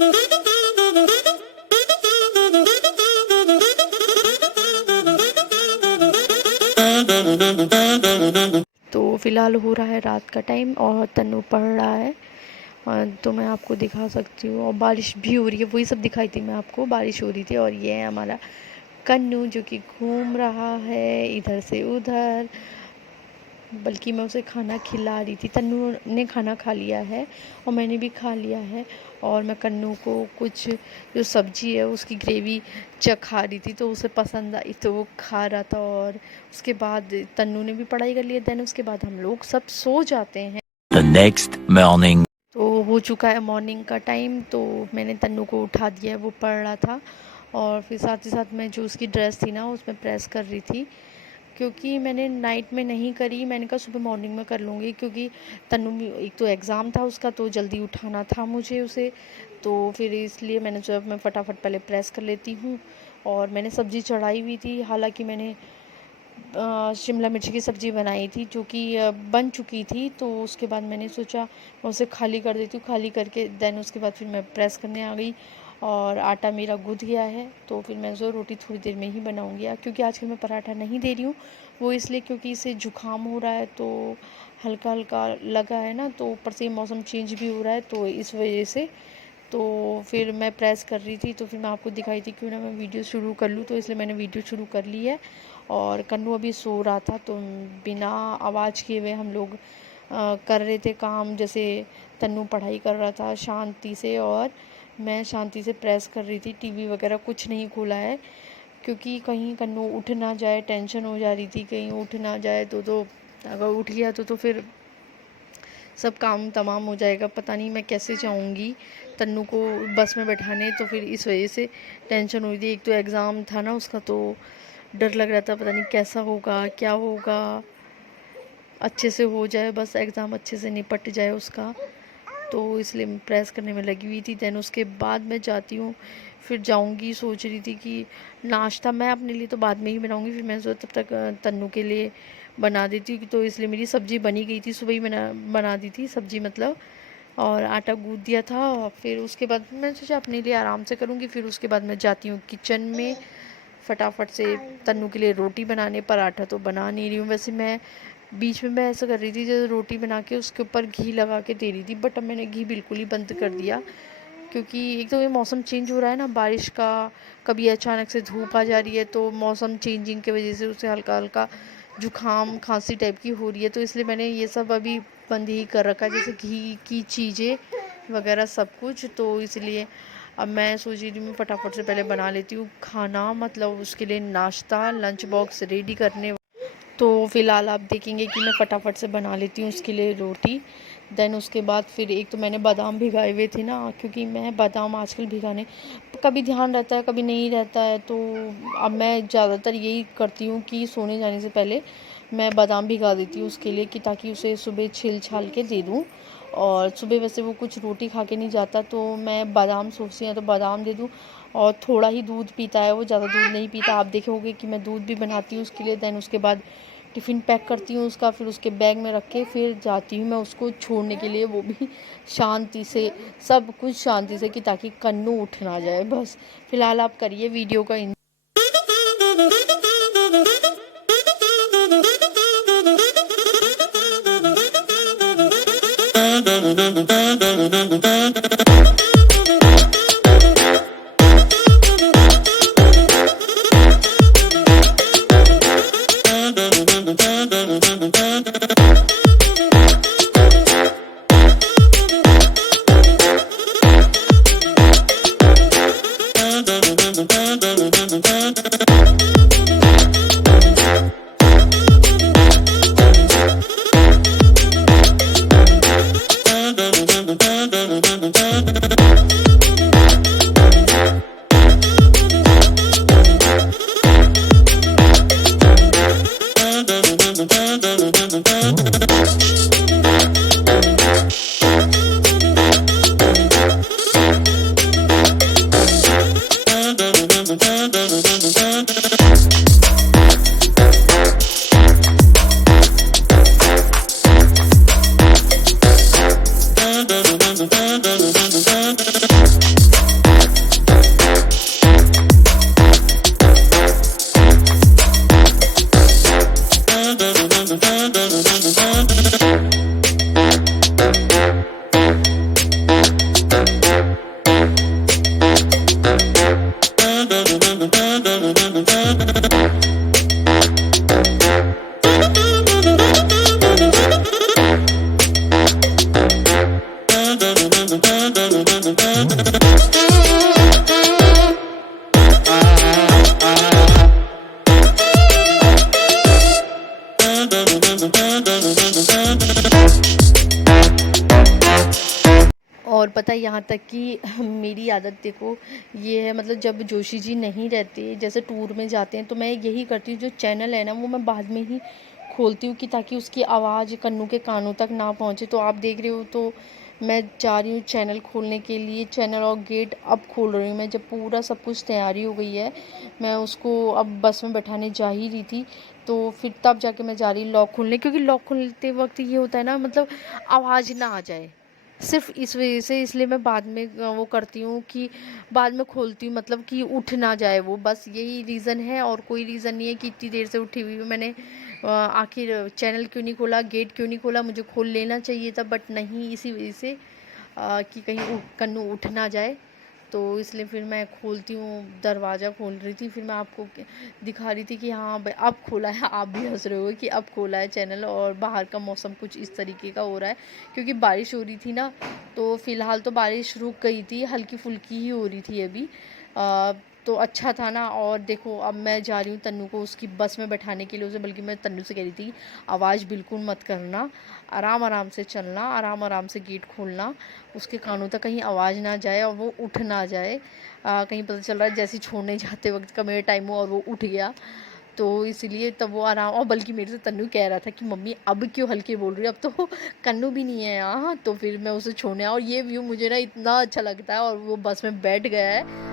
तो फ़िलहाल हो रहा है रात का टाइम और तन्नू पढ़ रहा है। तो मैं आपको दिखा सकती हूँ, और बारिश भी हो रही है, वही सब दिखाई थी मैं आपको, बारिश हो रही थी। और ये है हमारा कन्नू जो कि घूम रहा है इधर से उधर, बल्कि मैं उसे खाना खिला रही थी। तन्नू ने खाना खा लिया है और मैंने भी खा लिया है, और मैं कन्नू को कुछ जो सब्ज़ी है उसकी ग्रेवी चखा रही थी, तो उसे पसंद आई तो वो खा रहा था। और उसके बाद तन्नू ने भी पढ़ाई कर लिया। देन उसके बाद हम लोग सब सो जाते हैं। The next morning. तो हो चुका है मॉर्निंग का टाइम, तो मैंने तन्नू को उठा दिया है, वो पढ़ रहा था। और फिर साथ ही साथ मैं जो उसकी ड्रेस थी ना उसमें प्रेस कर रही थी, क्योंकि मैंने नाइट में नहीं करी। मैंने कहा सुबह मॉर्निंग में कर लूँगी, क्योंकि तन्नू एक तो एग्ज़ाम था उसका, तो जल्दी उठाना था मुझे उसे। तो फिर इसलिए मैंने सोचा मैं फटाफट पहले प्रेस कर लेती हूँ। और मैंने सब्ज़ी चढ़ाई हुई थी, हालांकि मैंने शिमला मिर्च की सब्ज़ी बनाई थी जो कि बन चुकी थी। तो उसके बाद मैंने सोचा मैं उसे खाली कर देती हूँ। खाली करके देन उसके बाद फिर मैं प्रेस करने आ गई, और आटा मेरा गूँथ गया है। तो फिर मैं जो रोटी थोड़ी देर में ही बनाऊँगी, क्योंकि आजकल मैं पराठा नहीं दे रही हूँ। वो इसलिए क्योंकि इसे ज़ुकाम हो रहा है, तो हल्का हल्का लगा है ना, तो ऊपर से मौसम चेंज भी हो रहा है, तो इस वजह से। तो फिर मैं प्रेस कर रही थी, तो फिर मैं आपको दिखाई थी क्यों ना मैं वीडियो शुरू कर लूँ, तो इसलिए मैंने वीडियो शुरू कर ली है। और कन्नू अभी सो रहा था, तो बिना आवाज़ किए हुए हम लोग कर रहे थे काम। जैसे तन्नू पढ़ाई कर रहा था शांति से, और मैं शांति से प्रेस कर रही थी। टीवी वगैरह कुछ नहीं खोला है, क्योंकि कहीं कन्नू उठ ना जाए, टेंशन हो जा रही थी कहीं उठ ना जाए। तो अगर उठ गया तो फिर सब काम तमाम हो जाएगा। पता नहीं मैं कैसे जाऊंगी तन्नू को बस में बैठाने, तो फिर इस वजह से टेंशन हुई थी। एक तो एग्ज़ाम था ना उसका, तो डर लग रहा था पता नहीं कैसा होगा, क्या होगा। अच्छे से हो जाए, बस एग्ज़ाम अच्छे से निपट जाए उसका, तो इसलिए मैं प्रेस करने में लगी हुई थी। देन उसके बाद मैं जाती हूँ, फिर जाऊँगी। सोच रही थी कि नाश्ता मैं अपने लिए तो बाद में ही बनाऊँगी, फिर मैं तब तक तन्नू के लिए बना देती हूँ। तो इसलिए मेरी सब्ज़ी बनी गई थी, सुबह ही बना दी थी सब्ज़ी मतलब, और आटा गूँथ दिया था। और फिर उसके बाद मैं सोचा अपने लिए आराम से करूँगी। फिर उसके बाद मैं जाती हूँ किचन में फटाफट से तन्नू के लिए रोटी बनाने। पराठा तो बना नहीं रही हूँ वैसे, मैं बीच में मैं ऐसा कर रही थी जैसे रोटी बना के उसके ऊपर घी लगा के दे रही थी, बट अब मैंने घी बिल्कुल ही बंद कर दिया, क्योंकि एक तो ये मौसम चेंज हो रहा है ना बारिश का, कभी अचानक से धूप आ जा रही है, तो मौसम चेंजिंग की वजह से उसे हल्का हल्का जुकाम खांसी टाइप की हो रही है। तो इसलिए मैंने ये सब अभी बंद ही कर रखा है, जैसे घी की चीज़ें वगैरह सब कुछ। तो इसलिए अब मैं सोच रही थी मैं फटाफट से पहले बना लेती हूँ खाना, मतलब उसके लिए नाश्ता लंच बॉक्स रेडी करने। तो फ़िलहाल आप देखेंगे कि मैं फटाफट से बना लेती हूँ उसके लिए रोटी। देन उसके बाद फिर एक तो मैंने बादाम भिगाए हुए थे ना, क्योंकि मैं बादाम आजकल भिगाने कभी ध्यान रहता है कभी नहीं रहता है, तो अब मैं ज़्यादातर यही करती हूँ कि सोने जाने से पहले मैं बादाम भिगा देती हूँ उसके लिए, कि ताकि उसे सुबह छिल छाल के दे दूँ। और सुबह वैसे वो कुछ रोटी खा के नहीं जाता, तो मैं बादाम सोचती हूँ तो बादाम दे दूँ। और थोड़ा ही दूध पीता है वो, ज़्यादा दूध नहीं पीता। आप देखोगे कि मैं दूध भी बनाती हूँ उसके लिए। देन उसके बाद टिफ़िन पैक करती हूँ उसका, फिर उसके बैग में रख के फिर जाती हूँ मैं उसको छोड़ने के लिए, वो भी शांति से, सब कुछ शांति से, कि ताकि कन्नू उठ ना जाए बस। फ़िलहाल आप करिए वीडियो का यहाँ तक कि मेरी आदत देखो ये है, मतलब जब जोशी जी नहीं रहते, जैसे टूर में जाते हैं, तो मैं यही करती हूँ, जो चैनल है ना वो मैं बाद में ही खोलती हूँ कि ताकि उसकी आवाज़ कन्नू के कानों तक ना पहुँचे। तो आप देख रहे हो, तो मैं जा रही हूँ चैनल खोलने के लिए, चैनल और गेट अब खोल रही हूँ मैं, जब पूरा सब कुछ तैयारी हो गई है, मैं उसको अब बस में बैठाने जा ही रही थी, तो फिर तब जाके मैं जा रही लॉक खोलने, क्योंकि लॉक खोलते वक्त ये होता है ना, मतलब आवाज़ ना आ जाए, सिर्फ इस वजह से, इसलिए मैं बाद में वो करती हूँ कि बाद में खोलती हूँ, मतलब कि उठ ना जाए वो, बस यही रीज़न है, और कोई रीज़न नहीं है कि इतनी देर से उठी हुई हूँ मैंने आखिर चैनल क्यों नहीं खोला, गेट क्यों नहीं खोला, मुझे खोल लेना चाहिए था, बट नहीं, इसी वजह से कि कहीं कन्नू उठ ना जाए, तो इसलिए फिर मैं खोलती हूँ, दरवाज़ा खोल रही थी, फिर मैं आपको दिखा रही थी कि हाँ भाई अब खोला है, आप भी हंस रहे हो कि अब खोला है चैनल, और बाहर का मौसम कुछ इस तरीके का हो रहा है, क्योंकि बारिश हो रही थी ना, तो फ़िलहाल तो बारिश रुक गई थी, हल्की फुल्की ही हो रही थी अभी, तो अच्छा था ना। और देखो अब मैं जा रही हूँ तन्नू को उसकी बस में बैठाने के लिए, उसे बल्कि मैं तन्नू से कह रही थी आवाज़ बिल्कुल मत करना, आराम आराम से चलना, आराम आराम से गेट खोलना, उसके कानों तक कहीं आवाज़ ना जाए और वो उठ ना जाए, कहीं पता चल रहा है जैसे छोड़ने जाते वक्त का मेरा टाइम हुआ और वो उठ गया, तो इसीलिए तब वो आराम, और बल्कि मेरे से तन्नू कह रहा था कि मम्मी अब क्यों हल्के बोल रही हो, अब तो कन्नू भी नहीं है यहाँ, तो फिर मैं उसे छोड़ने, और ये व्यू मुझे ना इतना अच्छा लगता है, और वो बस में बैठ गया है,